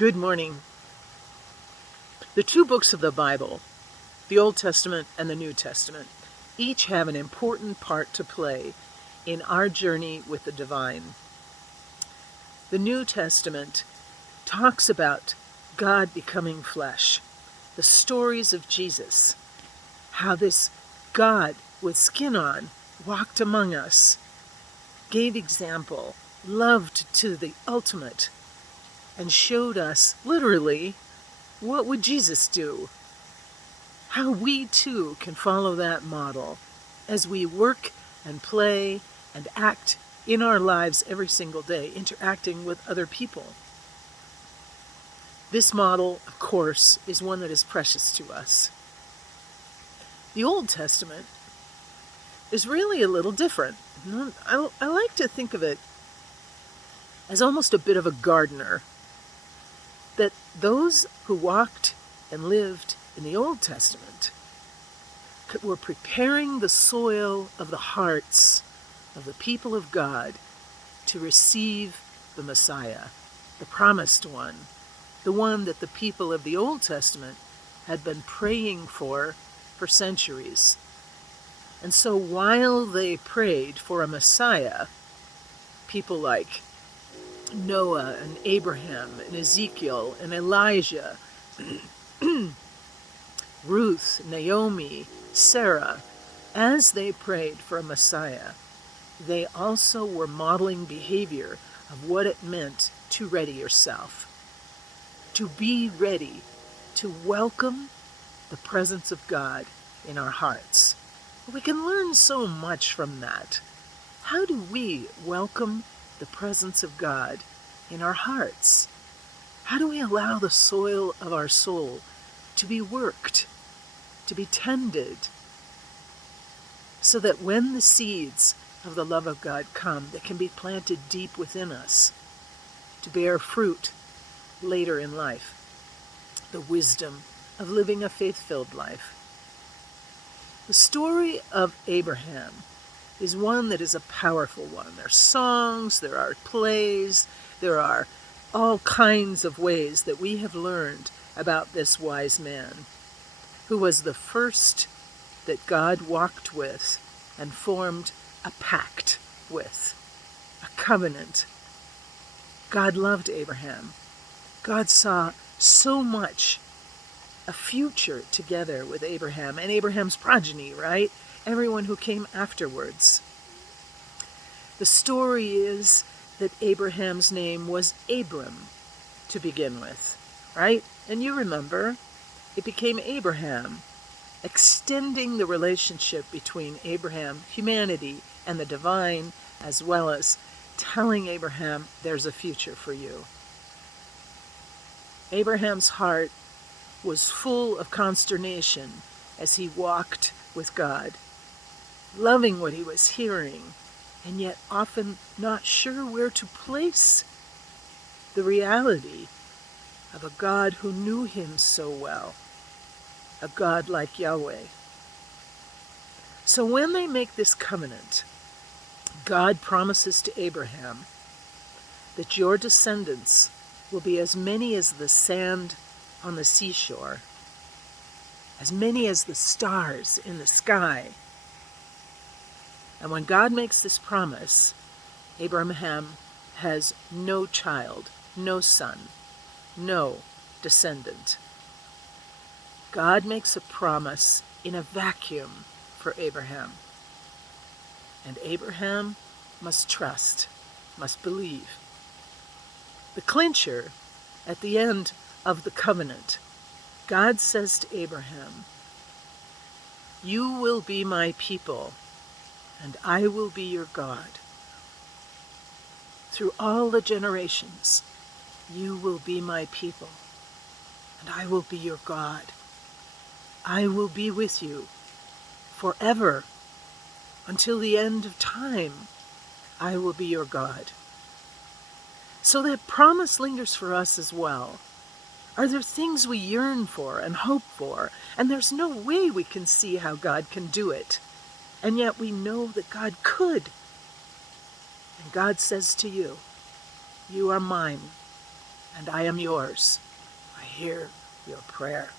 Good morning. The two books of the Bible, the Old Testament and the New Testament, each have an important part to play in our journey with the divine. The New Testament talks about God becoming flesh, the stories of Jesus, how this God with skin on walked among us, gave example, loved to the ultimate, and showed us, literally, what would Jesus do? How we too can follow that model as we work and play and act in our lives every single day, interacting with other people. This model, of course, is one that is precious to us. The Old Testament is really a little different. I like to think of it as almost a bit of a gardener, that those who walked and lived in the Old Testament were preparing the soil of the hearts of the people of God to receive the Messiah, the promised one, the one that the people of the Old Testament had been praying for centuries. And so while they prayed for a Messiah, people like Noah and Abraham and Ezekiel and Elijah, Ruth, Naomi, Sarah, as they prayed for a Messiah, they also were modeling behavior of what it meant to ready yourself, to be ready to welcome the presence of God in our hearts. We can learn so much from that. How do we welcome the presence of God in our hearts? How do we allow the soil of our soul to be worked, to be tended, so that when the seeds of the love of God come, they can be planted deep within us to bear fruit later in life, the wisdom of living a faith-filled life. The story of Abraham is one that is a powerful one. There are songs, there are plays, there are all kinds of ways that we have learned about this wise man, who was the first that God walked with and formed a pact with, a covenant. God loved Abraham. God saw so much, a future together with Abraham and Abraham's progeny, right? Everyone who came afterwards. The story is that Abraham's name was Abram to begin with, right? And you remember, it became Abraham, extending the relationship between Abraham, humanity, and the divine, as well as telling Abraham there's a future for you. Abraham's heart was full of consternation as he walked with God, loving what he was hearing, and yet often not sure where to place the reality of a God who knew him so well, a God like Yahweh. So when they make this covenant, God promises to Abraham that your descendants will be as many as the sand on the seashore, as many as the stars in the sky. And when God makes this promise, Abraham has no child, no son, no descendant. God makes a promise in a vacuum for Abraham. And Abraham must trust, must believe. The clincher at the end of the covenant, God says to Abraham, "You will be my people, and I will be your God. Through all the generations, you will be my people, and I will be your God. I will be with you forever, until the end of time. I will be your God." So that promise lingers for us as well. Are there things we yearn for and hope for, and there's no way we can see how God can do it, and yet we know that God could? And God says to you, "You are mine. and I am yours. I hear your prayer.